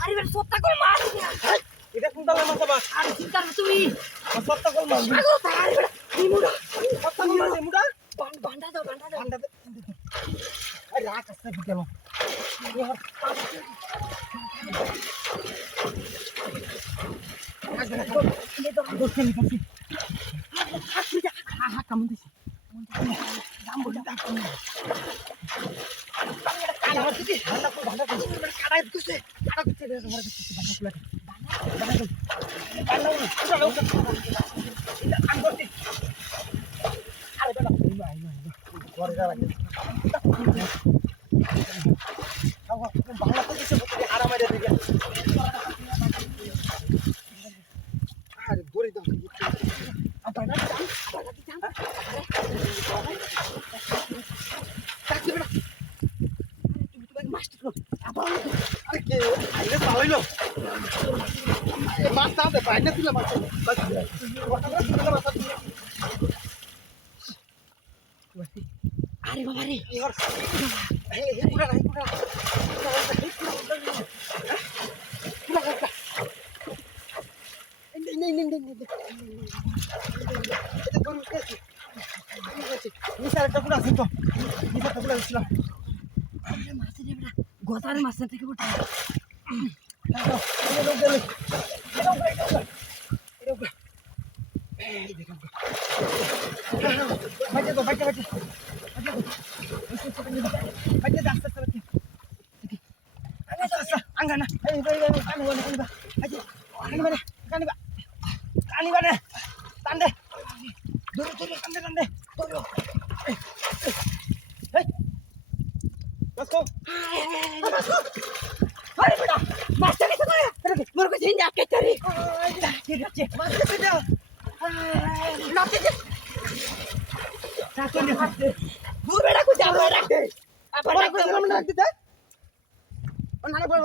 আরে বেটা সত্তা করে মাছ এটা কোনটা মাছ বাবা আরে চিন্তা না তুমি সত্তা করে মাছ আগো আরে বেটা এই মুড়া সত্তা করে মাছ মুড়া বান্ডা দাও আরে রাখ আসতে গেল মাছ না দে বাইরে তুলে মাছ আরে বাবা রে গোতার মাছ থেকে ওঠা আরে বেটা মাছটা কেটে দে মোর কাছে ইন্ডিয়া কেটে রে ঠিক আছে মাছ কেটে দাও নাতে দে চাচলে হাতে দূর বেটা কো যাবে রাখতে আবার রাখতে দে ও নালে বড়